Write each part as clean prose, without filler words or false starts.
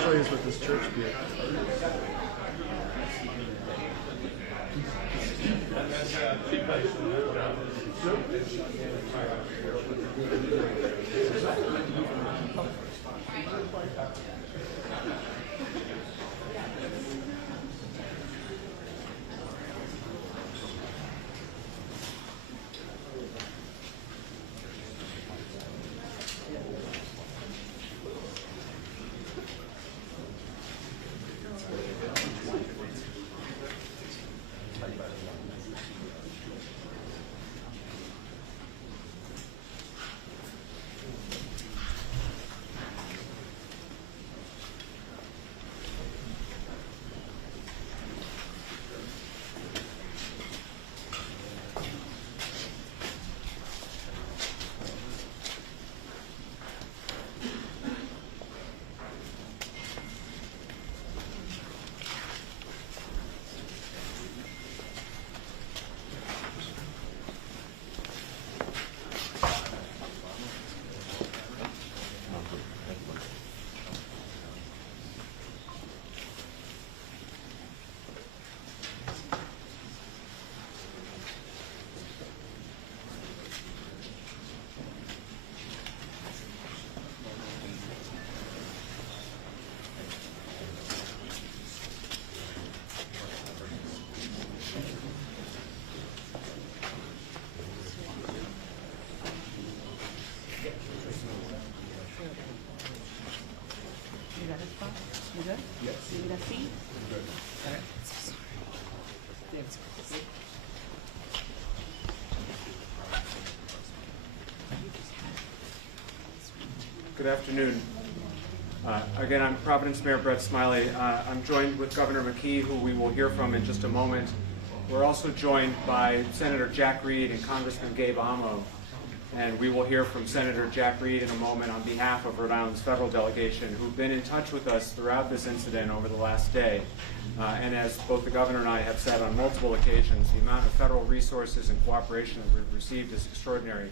Stories with this church group. You good? Yes. You need a seat? Good. All right. So sorry. Thanks. Good afternoon. Again, I'm Providence Mayor Brett Smiley. I'm joined with Governor McKee, who we will hear from in just a moment. We're also joined by Senator Jack Reed and Congressman Gabe Amo. And we will hear from Senator Jack Reed in a moment on behalf of Rhode Island's federal delegation, who've been in touch with us throughout this incident over the last day. And as both the governor and I have said on multiple occasions, the amount of federal resources and cooperation that we've received is extraordinary.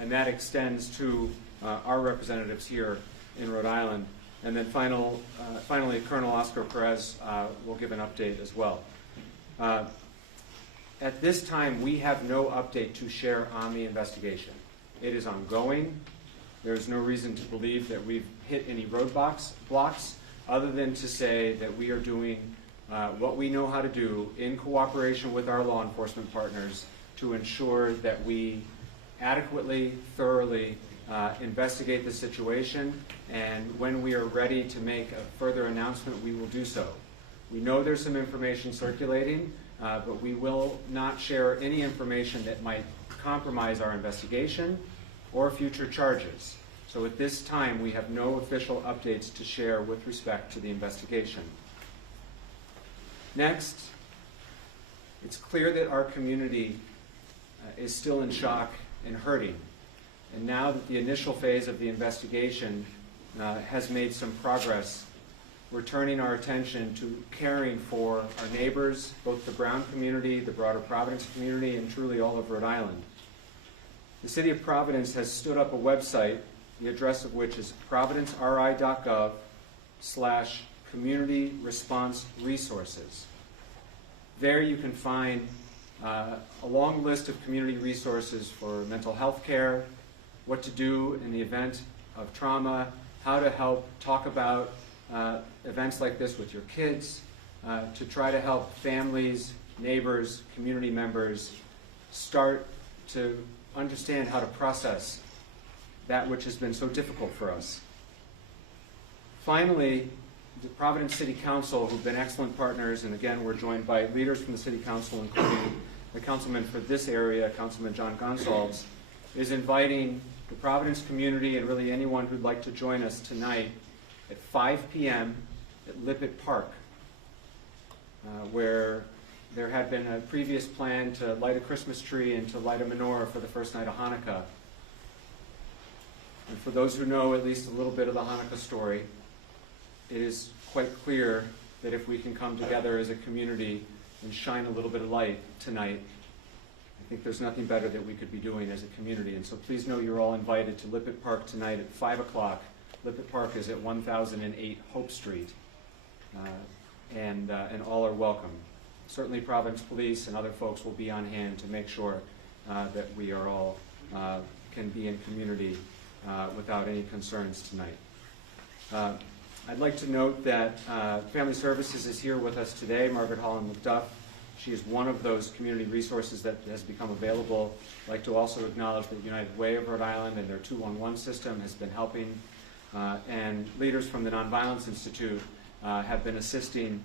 And that extends to our representatives here in Rhode Island. And then finally, Colonel Oscar Perez will give an update as well. At this time, we have no update to share on the investigation. It is ongoing. There's no reason to believe that we've hit any roadblocks other than to say that we are doing what we know how to do in cooperation with our law enforcement partners to ensure that we adequately, thoroughly investigate the situation, and when we are ready to make a further announcement, we will do so. We know there's some information circulating, but we will not share any information that might compromise our investigation or future charges. So at this time, we have no official updates to share with respect to the investigation. Next, it's clear that our community is still in shock and hurting. And now that the initial phase of the investigation has made some progress, we're turning our attention to caring for our neighbors, both the Brown community, the broader Providence community, and truly all of Rhode Island. The City of Providence has stood up a website, the address of which is providenceri.gov/community response resources. There you can find a long list of community resources for mental health care, what to do in the event of trauma, how to help talk about events like this with your kids, to try to help families, neighbors, community members start to understand how to process that which has been so difficult for us. Finally, the Providence City Council, who've been excellent partners, and again, we're joined by leaders from the City Council, including the councilman for this area, Councilman John Gonsalves, is inviting the Providence community and really anyone who'd like to join us tonight at 5 p.m. at Lippitt Park, where there had been a previous plan to light a Christmas tree and to light a menorah for the first night of Hanukkah. And for those who know at least a little bit of the Hanukkah story, it is quite clear that if we can come together as a community and shine a little bit of light tonight, I think there's nothing better that we could be doing as a community. And so please know you're all invited to Lippitt Park tonight at 5 o'clock. Lippitt Park is at 1008 Hope Street, and all are welcome. Certainly Providence Police and other folks will be on hand to make sure that we are all can be in community without any concerns tonight. I'd like to note that Family Services is here with us today, Margaret Holland McDuff. She is one of those community resources that has become available. I'd like to also acknowledge that United Way of Rhode Island and their 211 system has been helping, and leaders from the Nonviolence Institute have been assisting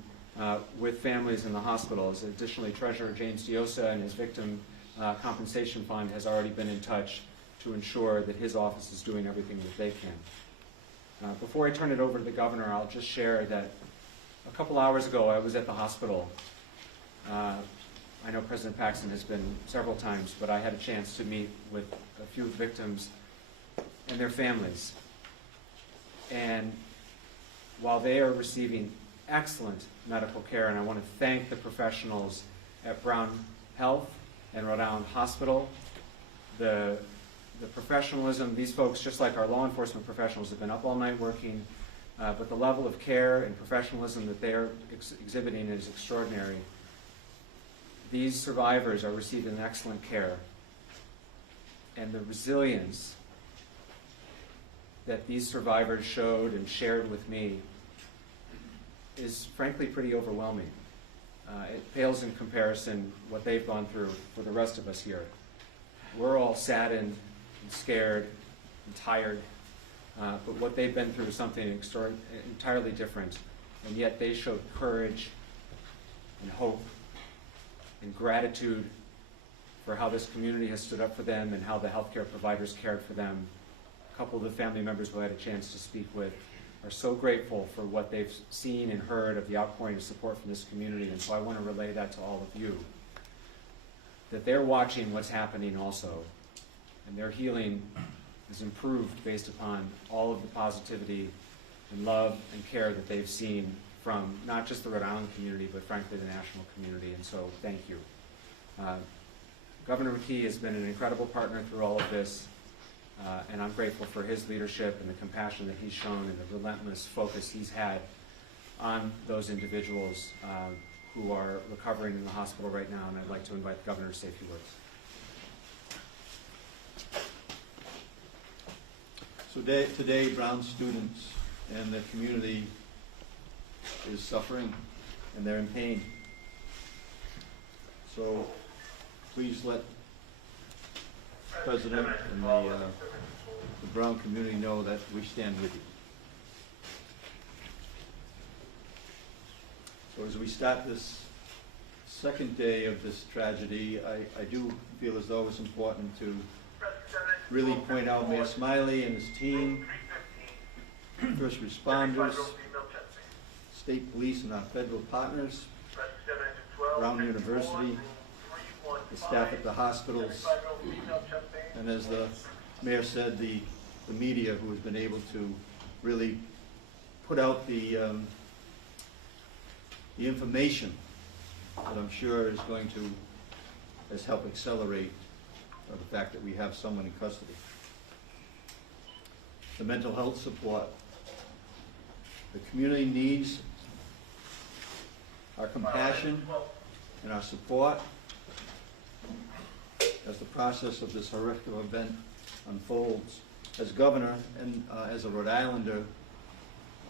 with families in the hospitals. Additionally, Treasurer James Diosa and his Victim Compensation Fund has already been in touch to ensure that his office is doing everything that they can. Before I turn it over to the governor, I'll just share that a couple hours ago I was at the hospital. I know President Paxton has been several times, but I had a chance to meet with a few of the victims and their families. And while they are receiving excellent medical care, and I want to thank the professionals at Brown Health and Rhode Island Hospital, the professionalism, these folks, just like our law enforcement professionals, have been up all night working, but the level of care and professionalism that they are exhibiting is extraordinary. These survivors are receiving excellent care, and the resilience that these survivors showed and shared with me is frankly pretty overwhelming. It pales in comparison what they've gone through for the rest of us here. We're all saddened and scared and tired But what they've been through is something entirely different, and yet they showed courage and hope and gratitude for how this community has stood up for them and how the healthcare providers cared for them. A couple of the family members who I had a chance to speak with are so grateful for what they've seen and heard of the outpouring of support from this community, and so I want to relay that to all of you, that they're watching what's happening also, and their healing is improved based upon all of the positivity and love and care that they've seen from not just the Rhode Island community, but frankly the national community, and so thank you. Governor McKee has been an incredible partner through all of this, and I'm grateful for his leadership and the compassion that he's shown and the relentless focus he's had on those individuals who are recovering in the hospital right now, and I'd like to invite the governor to say a few words. So today, Brown students and the community is suffering, and they're in pain. So please let the President and the Brown community know that we stand with you. So as we start this second day of this tragedy, I do feel as though it's important to really point out Mayor Smiley and his team, first responders, state police and our federal partners, Brown University, the staff at the hospitals, and as the mayor said, the media who has been able to really put out the information that I'm sure is going to help accelerate the fact that we have someone in custody. The mental health support. The community needs our compassion and our support as the process of this horrific event unfolds. As governor and as a Rhode Islander,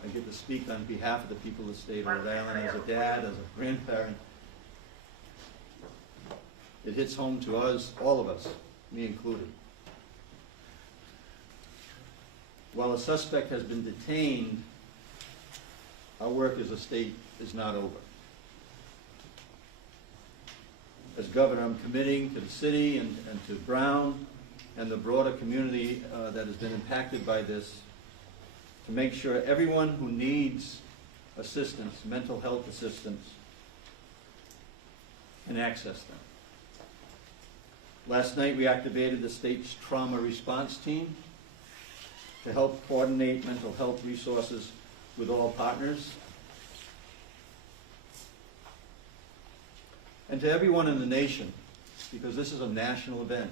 I get to speak on behalf of the people of the state of Rhode Island, as a dad, as a grandparent. It hits home to us, all of us, me included. While a suspect has been detained, our work as a state is not over. As governor, I'm committing to the city and to Brown and the broader community that has been impacted by this to make sure everyone who needs assistance, mental health assistance, can access them. Last night we activated the state's trauma response team to help coordinate mental health resources with all partners. And to everyone in the nation, because this is a national event.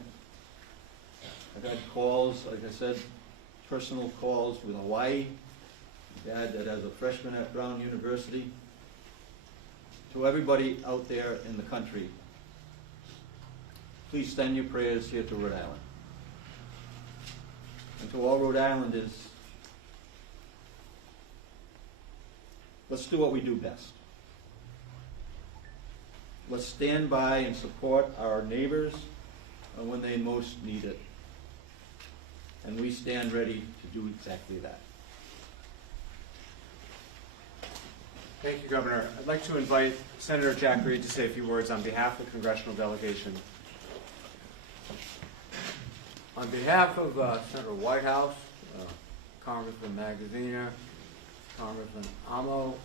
I've had calls, like I said, personal calls with Hawaii, dad that has a freshman at Brown University. To everybody out there in the country, please send your prayers here to Rhode Island. And to all Rhode Islanders, let's do what we do best. Let's stand by and support our neighbors when they most need it. And we stand ready to do exactly that. Thank you, Governor. I'd like to invite Senator Jack Reed to say a few words on behalf of the congressional delegation. On behalf of Senator Whitehouse, Congressman Magaziner, Congressman Amo,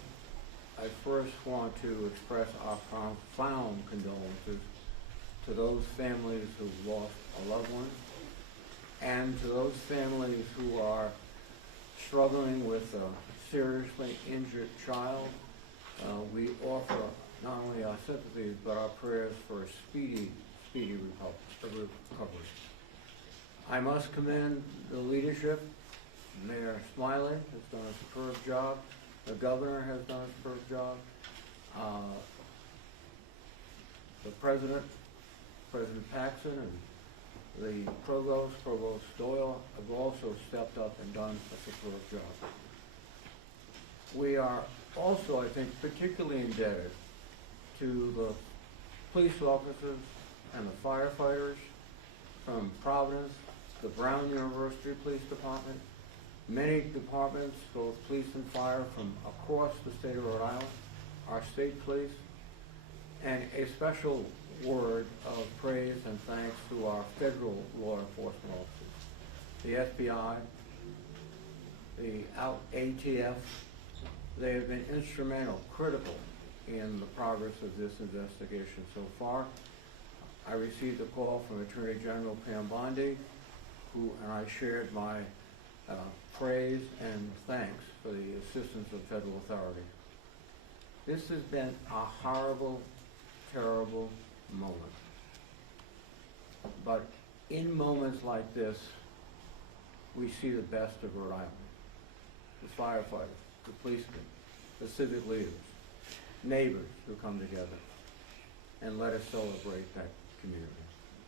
I first want to express our profound condolences to those families who lost a loved one and to those families who are struggling with a seriously injured child. We offer not only our sympathies but our prayers for a speedy recovery. I must commend the leadership. Mayor Smiley has done a superb job. The governor has done a superb job. The president, President Paxson, and the Provost Doyle have also stepped up and done a superb job. We are also, I think, particularly indebted to the police officers and the firefighters from Providence, the Brown University Police Department, Many departments, both police and fire from across the state of Rhode Island, our state police, and a special word of praise and thanks to our federal law enforcement officers, the FBI, the ATF. They have been instrumental, critical in the progress of this investigation so far. I received a call from Attorney General Pam Bondi, and I shared my praise and thanks for the assistance of federal authorities. This has been a horrible, terrible moment. But in moments like this, we see the best of Rhode Island. The firefighters, the policemen, the civic leaders, neighbors who come together and let us celebrate that community.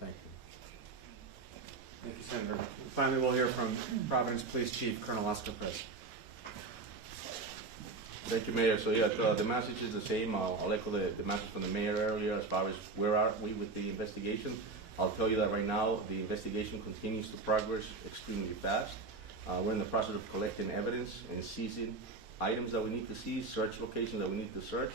Thank you. Thank you, Senator. And finally, we'll hear from Providence Police Chief Colonel Oscar Press. Thank you, Mayor. So yeah, the message is the same. I'll echo the message from the mayor earlier as far as where are we with the investigation. I'll tell you that right now the investigation continues to progress extremely fast. We're in the process of collecting evidence and seizing items that we need to seize, search locations that we need to search.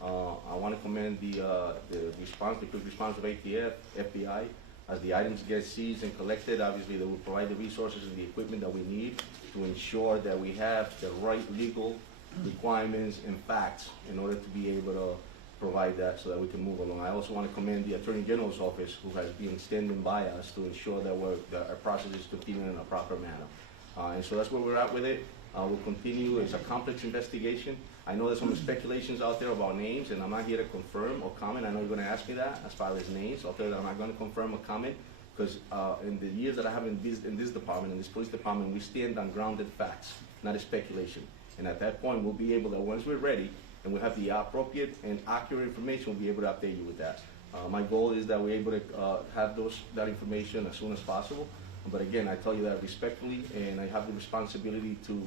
I want to commend the quick response of ATF, FBI. As the items get seized and collected, obviously they will provide the resources and the equipment that we need to ensure that we have the right legal requirements and facts in order to be able to provide that so that we can move along. I also want to commend the Attorney General's office who has been standing by us to ensure that our process is continuing in a proper manner. And so that's where we're at with it. We'll continue. It's a complex investigation. I know there's some speculations out there about names, and I'm not here to confirm or comment. I know you're going to ask me that as far as names. I'll tell you that I'm not going to confirm or comment because in the years that I have in this department, in this police department, we stand on grounded facts, not a speculation. And at that point, we'll be able to, once we're ready and we have the appropriate and accurate information, we'll be able to update you with that. My goal is that we're able to have that information as soon as possible. But again, I tell you that respectfully, and I have the responsibility to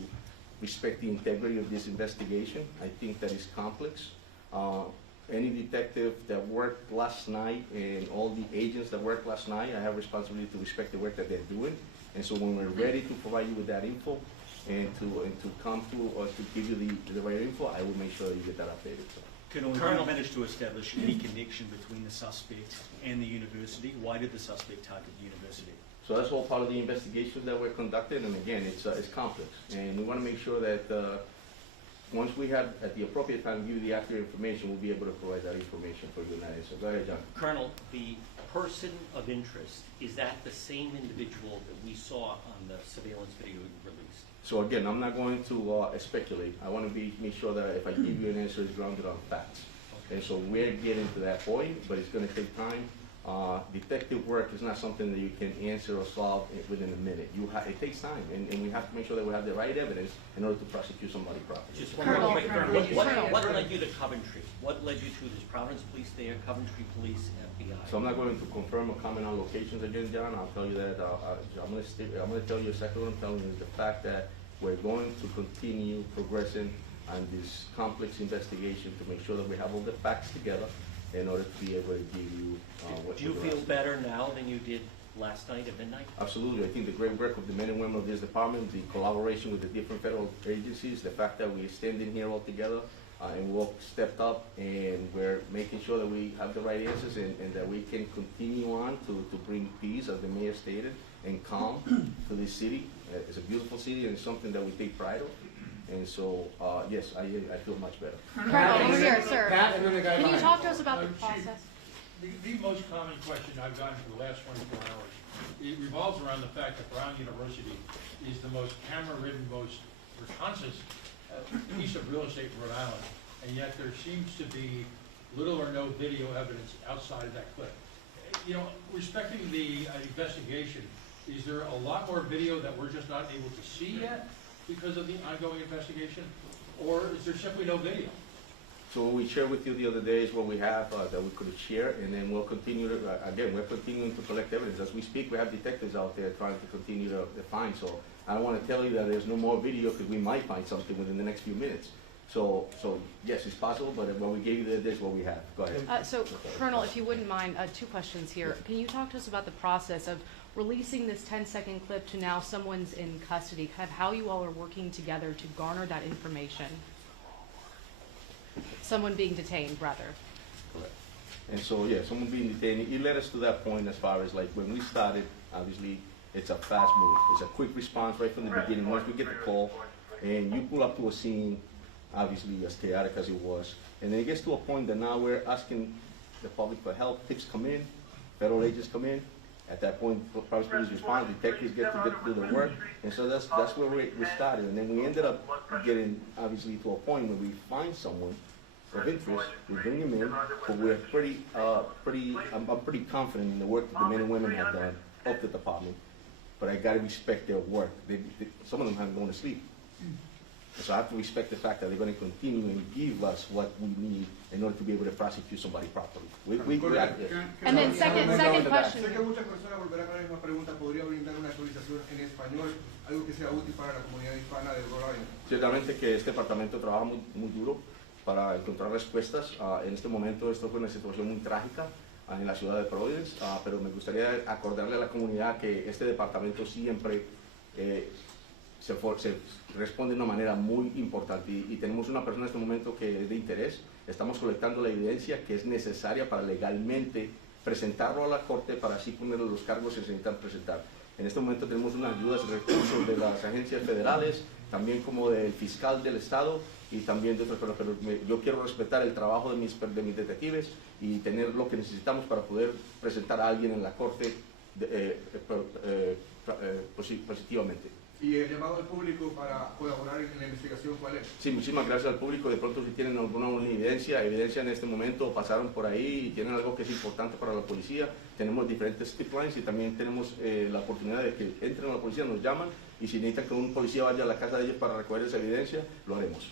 respect the integrity of this investigation. I think that is complex. Any detective that worked last night and all the agents that worked last night, I have responsibility to respect the work that they're doing. And so when we're ready to provide you with that info and to come to or to give you the right info, I will make sure that you get that updated. So. Colonel, we managed to establish any connection between the suspect and the university. Why did the suspect target the university? So that's all part of the investigation that we're conducting, and again, it's complex. And we want to make sure that once we have, at the appropriate time, give you the accurate information, we'll be able to provide that information for you in that answer. Go ahead, John. Colonel, the person of interest, is that the same individual that we saw on the surveillance video you released? So again, I'm not going to speculate. I want to make sure that if I give you an answer, it's grounded on facts. Okay. And so we're getting to that point, but it's going to take time. Detective work is not something that you can answer or solve within a minute. It takes time, and we have to make sure that we have the right evidence in order to prosecute somebody properly. Just one more quick, Colonel. What led you to Coventry? What led you to this Providence Police there, Coventry Police, FBI? So I'm not going to confirm or comment on locations again, John. I'll tell you that I'm going to tell you exactly what I'm telling you is the fact that we're going to continue progressing on this complex investigation to make sure that we have all the facts together in order to be able to give you what do you feel better now than you did last night at midnight? Absolutely. I think the great work of the men and women of this department, the collaboration with the different federal agencies, the fact that we're standing here all together and we all stepped up and we're making sure that we have the right answers and that we can continue on to bring peace, as the mayor stated, and calm to this city. It's a beautiful city and it's something that we take pride of. And so, yes, I feel much better. Colonel, over here, sir. Pat, and then the guy Can you behind. talk to us about the Chief, process? The most common question I've gotten for the last 24 hours, it revolves around the fact that Brown University is the most camera-ridden, most responsive piece of real estate in Rhode Island, and yet there seems to be little or no video evidence outside of that clip. You know, respecting the investigation, is there a lot more video that we're just not able to see yet because of the ongoing investigation, or is there simply no video? So what we shared with you the other day is what we have that we could share, and then we'll continue to, again, we're continuing to collect evidence. As we speak, we have detectives out there trying to continue to find. So I don't want to tell you that there's no more video because we might find something within the next few minutes. So yes, it's possible, but what we gave you there is what we have. Go ahead. So, Colonel, if you wouldn't mind, 2 questions here. Can you talk to us about the process of releasing this 10-second clip to now someone's in custody, kind of how you all are working together to garner that information. Someone being detained, rather. Correct. And so, yeah, someone being detained, it led us to that point as far as like when we started, obviously, it's a fast move. It's a quick response right from the beginning. Once we get the call and you pull up to a scene, obviously as chaotic as it was, and then it gets to a point that now we're asking the public for help, tips come in, federal agents come in. At that point, Providence Police respond, detectives get to do the work, and so that's where we started. And then we ended up getting, obviously, to a point where we find someone of interest, we bring them in, but we're I'm pretty confident in the work that the men and women have done of the department, but I gotta respect their work. Some of them haven't gone to sleep. So I have to respect the fact that they're going to continue and give us what we need in order to be able to prosecute somebody properly. And then second question. Sé que muchas personas volverán con la misma pregunta. ¿Podría brindar una actualización en español, algo que sea útil para la comunidad hispana de Rhode Island? Ciertamente que este departamento trabaja muy duro para encontrar respuestas. En este momento esto fue una situación muy trágica en la ciudad de Providence, pero me gustaría acordarle a la comunidad que este departamento siempre se responde de una manera muy importante y tenemos una persona en este momento que es de interés. Estamos colectando la evidencia que es necesaria para legalmente presentarlo a la corte para así ponerle los cargos que se necesitan presentar. En este momento tenemos unas ayudas y recursos de las agencias federales, también como del fiscal del estado y también de otras personas, pero yo quiero respetar el trabajo de mis detectives y tener lo que necesitamos para poder presentar a alguien en la corte positivamente. ¿Y el llamado al público para colaborar en la investigación cuál es? Sí, muchísimas gracias al público. De pronto si tienen alguna evidencia en este momento, pasaron por ahí y tienen algo que es importante para la policía, tenemos diferentes tip lines y también tenemos la oportunidad de que entren a la policía, nos llaman y si necesitan que un policía vaya a la casa de ellos para recoger esa evidencia, lo haremos.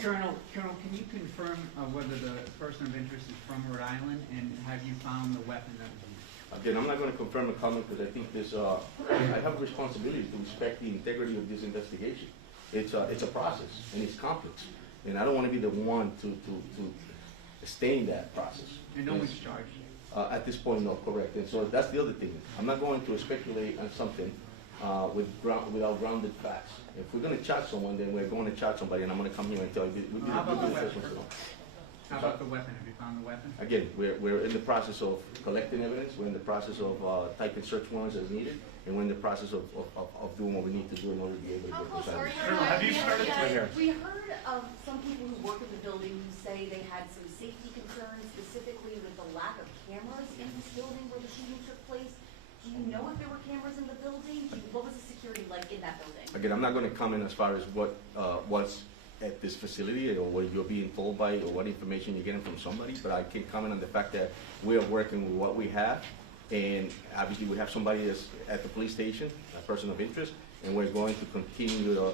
Colonel, can you confirm whether the person of interest is from Rhode Island and have you found the weapon that was used? Again, I'm not going to confirm a comment because I think I have a responsibility to respect the integrity of this investigation. It's a process and it's complex, and I don't want to be the one to stain that process. And no one's charged? At this point, no, correct. And so that's the other thing. I'm not going to speculate on something without grounded facts. If we're going to charge someone, then we're going to charge somebody, and I'm going to come here and tell you. How about the weapon? How about the weapon? Have you found the weapon? Again, we're in the process of collecting evidence. We're in the process of typing search warrants as needed, and we're in the process of doing what we need to do in order to be able to get this out. Have you started right here? We heard of some people who work in the building who say they had some safety concerns, specifically with the lack of cameras in this building where the shooting took place. Do you know if there were cameras in the building? What was the security like in that building? Again, I'm not going to comment as far as what was at this facility or what you're being told by or what information you're getting from somebody, but I can comment on the fact that we are working with what we have, and obviously we have somebody that's at the police station, a person of interest, and we're going to continue to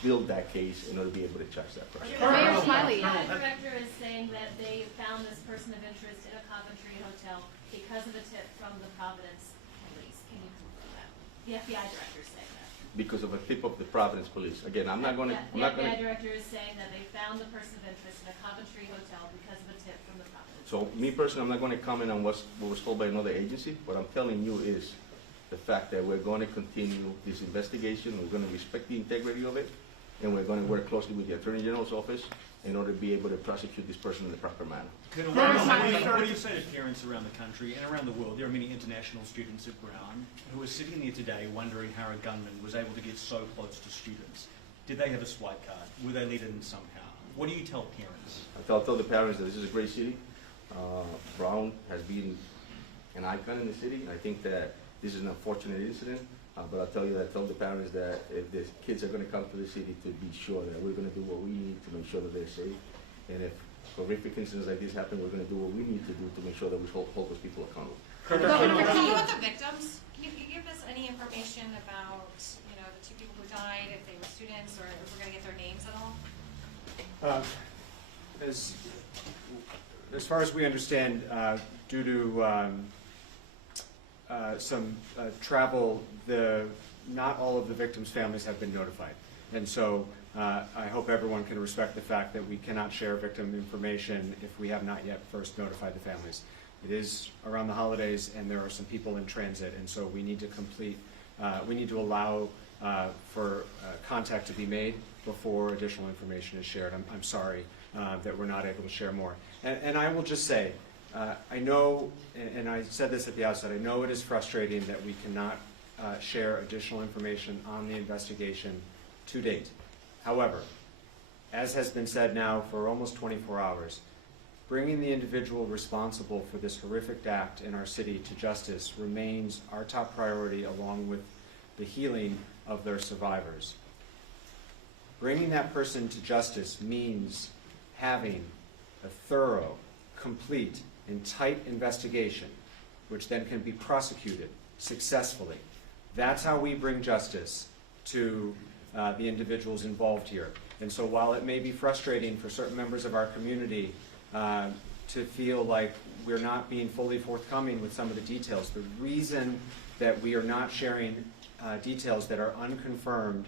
build that case in order to be able to charge that person. Mayor Smiley. The director is saying that they found this person of interest in a Coventry hotel because of a tip from the Providence police. Can you confirm that? The FBI director is saying that. Because of a tip of the Providence police. Again, I'm not going to. The FBI director is saying that they found the person of interest in a Coventry hotel because of a tip from the Providence. So me personally, I'm not going to comment on what was told by another agency. What I'm telling you is the fact that we're going to continue this investigation. We're going to respect the integrity of it, and we're going to work closely with the Attorney General's office in order to be able to prosecute this person in the proper manner. What do you say to parents around the country and around the world? There are many international students at Brown who are sitting here today wondering how a gunman was able to get so close to students. Did they have a swipe card? Were they let in somehow? What do you tell parents? I'll tell the parents that this is a great city. Brown has been an icon in the city. I think that this is an unfortunate incident. But I'll tell the parents that if the kids are going to come to the city, to be sure that we're going to do what we need to make sure that they're safe. And if horrific incidents like this happen, we're going to do what we need to do to make sure that we hold those people accountable. About the victims, can you give us any information about, the two people who died, if they were students, or if we're going to get their names at all? As far as we understand, due to some travel, not all of the victims' families have been notified. And so I hope everyone can respect the fact that we cannot share victim information if we have not yet first notified the families. It is around the holidays, and there are some people in transit, and so we need to allow for contact to be made before additional information is shared. I'm sorry that we're not able to share more. And I will just say, I know, and I said this at the outset, I know it is frustrating that we cannot share additional information on the investigation to date. However, as has been said now for almost 24 hours, bringing the individual responsible for this horrific act in our city to justice remains our top priority, along with the healing of their survivors. Bringing that person to justice means having a thorough, complete, and tight investigation, which then can be prosecuted successfully. That's how we bring justice to the individuals involved here. And so while it may be frustrating for certain members of our community to feel like we're not being fully forthcoming with some of the details, the reason that we are not sharing details that are unconfirmed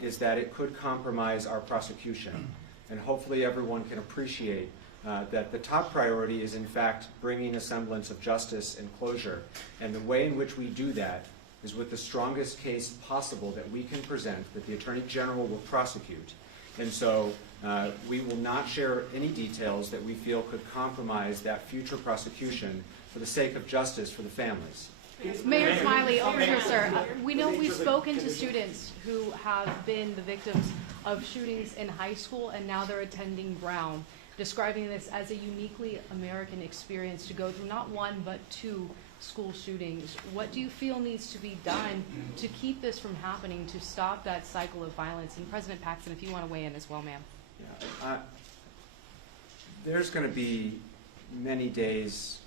is that it could compromise our prosecution. And hopefully everyone can appreciate that the top priority is in fact bringing a semblance of justice and closure. And the way in which we do that is with the strongest case possible that we can present, that the Attorney General will prosecute. And so we will not share any details that we feel could compromise that future prosecution for the sake of justice for the families. Mayor Smiley, over here, sir. We know we've spoken to students who have been the victims of shootings in high school, and now they're attending Brown, describing this as a uniquely American experience to go through not one but two school shootings. What do you feel needs to be done to keep this from happening, to stop that cycle of violence? And President Paxton, if you want to weigh in as well, ma'am. Yeah, there's going to be many days,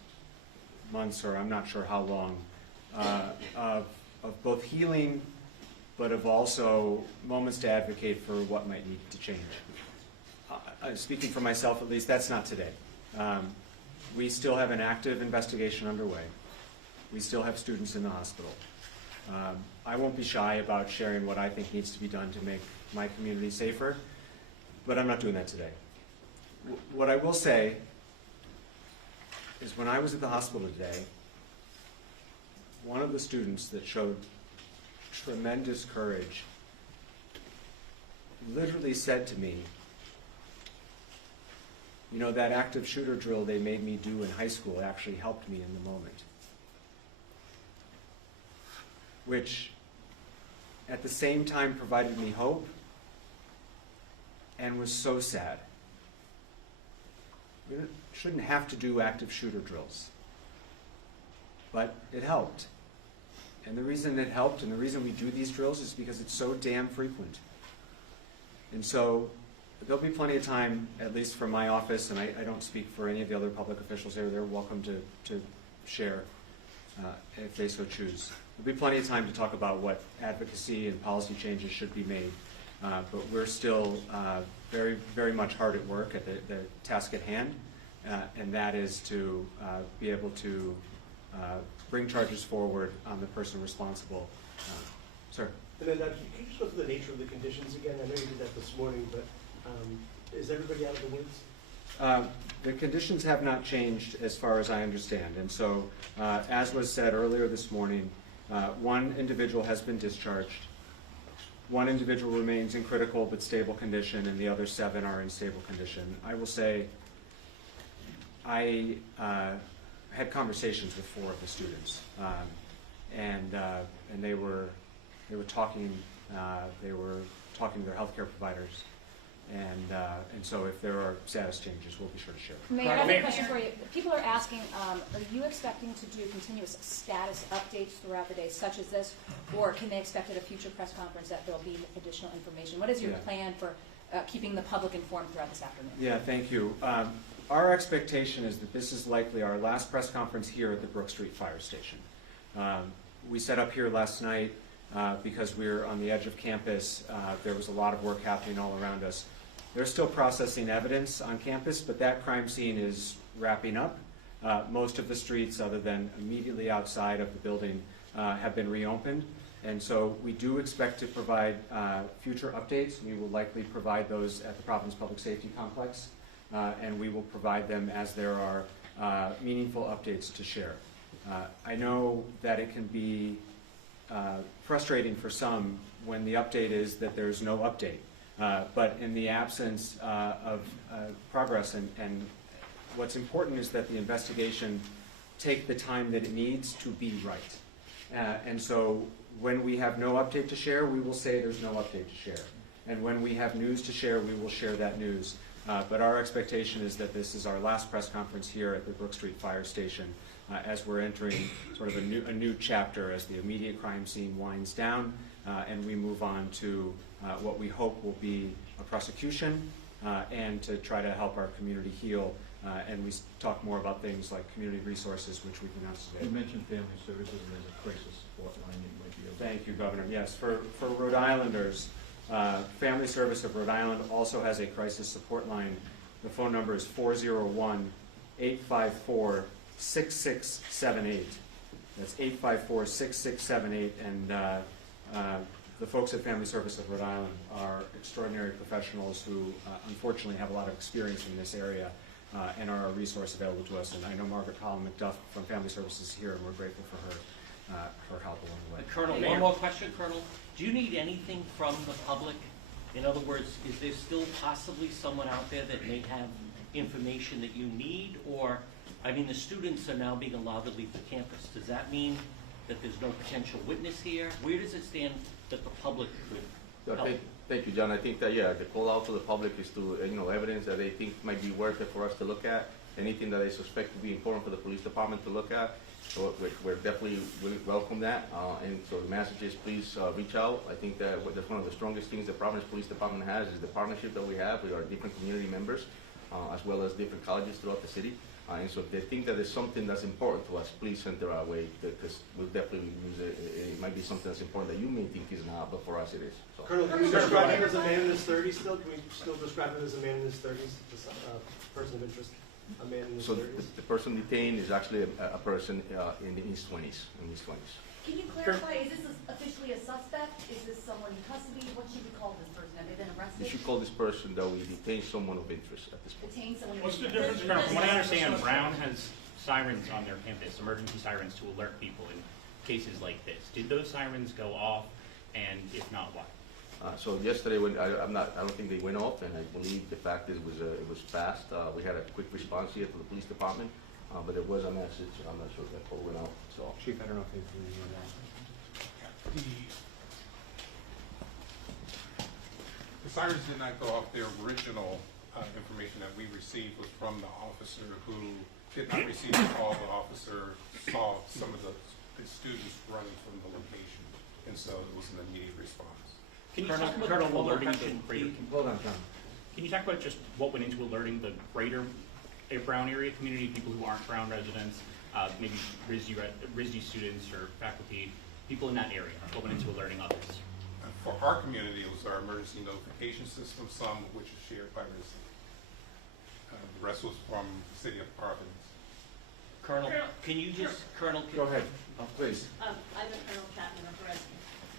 months, or I'm not sure how long, of both healing, but of also moments to advocate for what might need to change. Speaking for myself, at least, that's not today. We still have an active investigation underway. We still have students in the hospital. I won't be shy about sharing what I think needs to be done to make my community safer, but I'm not doing that today. What I will say is when I was at the hospital today, one of the students that showed tremendous courage literally said to me, you know, that active shooter drill they made me do in high school actually helped me in the moment. Which at the same time provided me hope and was so sad. We shouldn't have to do active shooter drills, but it helped. And the reason it helped and the reason we do these drills is because it's so damn frequent. And so there'll be plenty of time, at least from my office, and I don't speak for any of the other public officials here, they're welcome to share if they so choose. There'll be plenty of time to talk about what advocacy and policy changes should be made, but we're still very, very much hard at work at the task at hand, and that is to be able to bring charges forward on the person responsible. Sir? And then, can you just go through the nature of the conditions again? I know you did that this morning, but is everybody out of the woods? The conditions have not changed as far as I understand. And so, as was said earlier this morning, one individual has been discharged. One individual remains in critical but stable condition, and the other 7 are in stable condition. I will say I had conversations with 4 of the students, and they were talking to their healthcare providers, and so if there are status changes, we'll be sure to share. Mayor, I have a question for you. People are asking, are you expecting to do continuous status updates throughout the day, such as this, or can they expect at a future press conference that there'll be additional information? What is your plan for keeping the public informed throughout this afternoon? Yeah, thank you. Our expectation is that this is likely our last press conference here at the Brook Street Fire Station. We set up here last night because we're on the edge of campus. There was a lot of work happening all around us. They're still processing evidence on campus, but that crime scene is wrapping up. Most of the streets, other than immediately outside of the building, have been reopened. And so we do expect to provide future updates. We will likely provide those at the Providence Public Safety Complex, and we will provide them as there are meaningful updates to share. I know that it can be frustrating for some when the update is that there's no update. But in the absence of progress, and what's important is that the investigation take the time that it needs to be right. And so when we have no update to share, we will say there's no update to share. And when we have news to share, we will share that news. But our expectation is that this is our last press conference here at the Brook Street Fire Station as we're entering sort of a new chapter as the immediate crime scene winds down and we move on to what we hope will be a prosecution and to try to help our community heal. And we talk more about things like community resources, which we've announced today. You mentioned family services and there's a crisis support line that you might be able to... Thank you, Governor. Yes, for Rhode Islanders, Family Service of Rhode Island also has a crisis support line. The phone number is 401-854-6678. That's 854-6678, and the folks at Family Service of Rhode Island are extraordinary professionals who unfortunately have a lot of experience in this area and are a resource available to us. And I know Margaret Collin McDuff from Family Services is here, and we're grateful for her help along the way. Colonel, one more question, Colonel. Do you need anything from the public? In other words, is there still possibly someone out there that may have information that you need? Or, I mean, the students are now being allowed to leave the campus. Does that mean that there's no potential witness here? Where does it stand that the public could help? Thank you, John. I think that, yeah, the call out to the public is to, evidence that they think might be worth it for us to look at, anything that they suspect to be important for the police department to look at. So we're definitely welcome that. And so the message is please reach out. I think that that's one of the strongest things the Providence Police Department has is the partnership that we have with our different community members, as well as different colleges throughout the city. And so if they think that there's something that's important to us, please send it our way, because we'll definitely use it. It might be something that's important that you may think is not, but for us it is. So. Colonel, can we describe him as a man in his 30s still? Can we still describe him as a man in his 30s, this person of interest? A man in his 30s? The person detained is actually a person in his 20s. Can you clarify, is this officially a suspect? Is this someone in custody? What should we call this person? Have they been arrested? You should call this person that we detain someone of interest at this point. Detain someone of What's the interest? difference, Colonel? From what I understand, Brown has sirens on their campus, emergency sirens to alert people in cases like this. Did those sirens go off, and if not, why? So yesterday, when I don't think they went off, and I believe the fact is it was fast. We had a quick response here to the police department, but there was a message. I'm not sure if that call went out. So Chief, I don't know if they've doing that. The sirens did not go off. Their original information that we received was from the officer who did not receive the call. The officer saw some of the students running from the location, and so it was an immediate response. Can you talk about alerting the greater? Hold on, John. Can you talk about just what went into alerting the greater Brown area community, people who aren't Brown residents, maybe RISD students or faculty, people in that area? What went into alerting others? For our community, it was our emergency notification system, some of which is shared by RISD. The rest was from the city of Providence. Colonel, can you just, Colonel? Go ahead, please. I'm a Colonel Chapman of Rescue.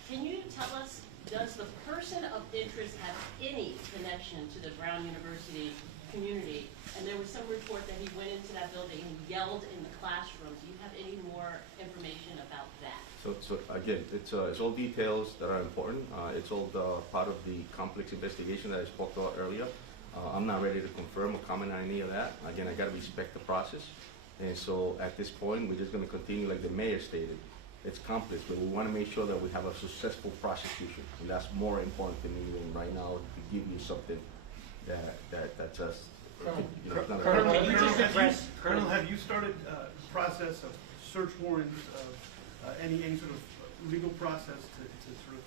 Can you tell us, does the person of interest have any connection to the Brown University community? And there was some report that he went into that building and yelled in the classroom. Do you have any more information about that? So again, it's all details that are important. It's all part of the complex investigation that I spoke about earlier. I'm not ready to confirm or comment on any of that. Again, I got to respect the process. And so at this point, we're just going to continue like the mayor stated. It's complex, but we want to make sure that we have a successful prosecution. And that's more important to me than right now to give you something that's just, Colonel, have you started the process of search warrants, any sort of legal process to sort of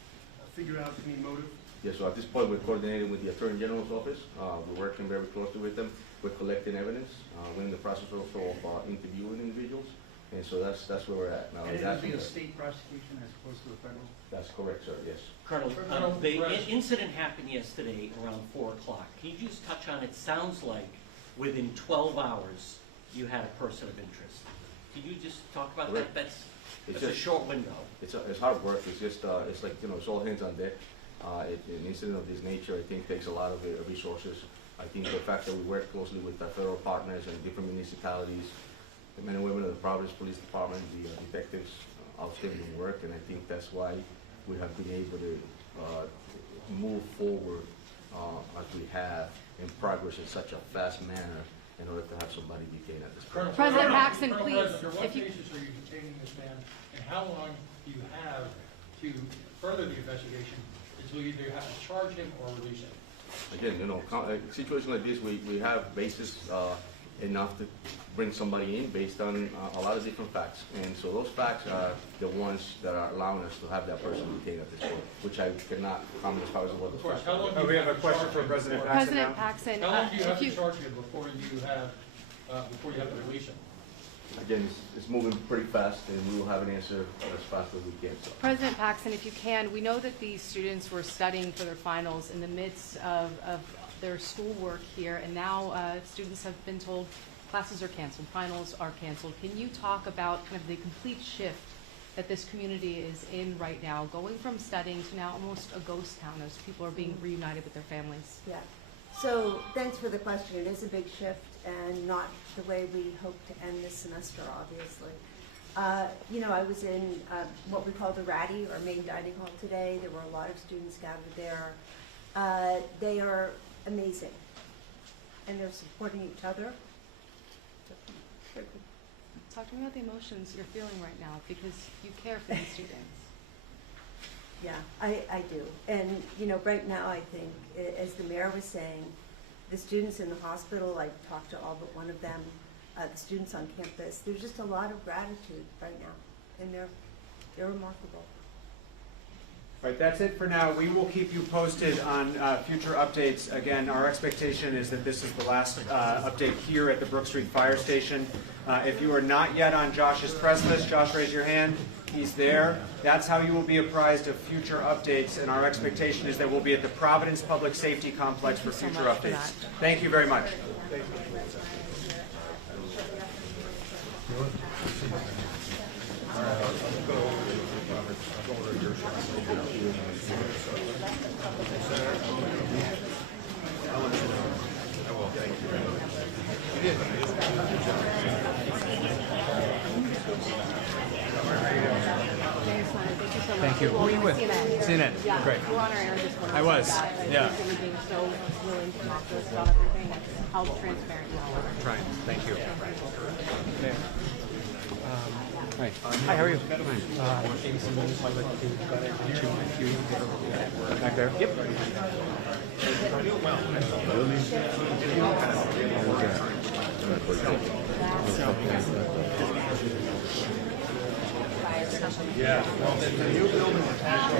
figure out any motive? Yeah, so at this point, we're coordinating with the Attorney General's office. We're working very closely with them. We're collecting evidence. We're in the process also of interviewing individuals. And so that's where we're at now. And it would be a state prosecution as opposed to a federal? That's correct, sir, yes. Colonel, the incident happened yesterday around 4 o'clock. Can you just touch on, it sounds like within 12 hours you had a person of interest. Can you just talk about that? That's a short window. It's hard work. It's just, it's like, it's all hands on deck. An incident of this nature, I think, takes a lot of resources. I think the fact that we work closely with our federal partners and different municipalities, the men and women of the Providence Police Department, the detectives, outstanding work, and I think that's why we have been able to move forward as we have in progress in such a fast manner in order to have somebody detained at this point. President Paxton, Colonel please, President, what if you- basis are you detaining this man, and how long do you have to further the investigation until you either have to charge him or release him? Again, a situation like this, we have basis enough to bring somebody in based on a lot of different facts. And so those facts are the ones that are allowing us to have that person detained at this point, which I cannot comment as far as what the facts How long are. do you we have a to question charge for him President before- Paxton. President Paxton, How long do you have if to you, charge him before you have to release him? Again, it's moving pretty fast, and we will have an answer as fast as we can. So. President Paxton, if you can, we know that these students were studying for their finals in the midst of their schoolwork here, and now students have been told classes are canceled, finals are canceled. Can you talk about kind of the complete shift that this community is in right now, going from studying to now almost a ghost town as people are being reunited with their families? Yeah. So thanks for the question. It is a big shift and not the way we hope to end this semester, obviously. I was in what we call the RADI, or main dining hall today. There were a lot of students gathered there. They are amazing, and they're supporting each other. Talk to me about the emotions you're feeling right now, because you care for these students. Yeah, I do. And, right now, I think, as the mayor was saying, the students in the hospital, I talked to all but one of them, the students on campus, there's just a lot of gratitude right now, and they're remarkable. Right, that's it for now. We will keep you posted on future updates. Again, our expectation is that this is the last update here at the Brook Street Fire Station. If you are not yet on Josh's press list, Josh, raise your hand. He's there. That's how you will be apprised of future updates, and our expectation is that we'll be at the Providence Public Safety Complex for future updates. Thank you very much. Thank you. Who are you with? CNN. Yeah, Great. we're on our air this morning. I was, yeah. Thank you for being so willing to talk to us about everything and how transparent you all are. Trying. Thank you. Hi. Hi, how are you? Back there? Yep. Yeah. Well, the new building was actually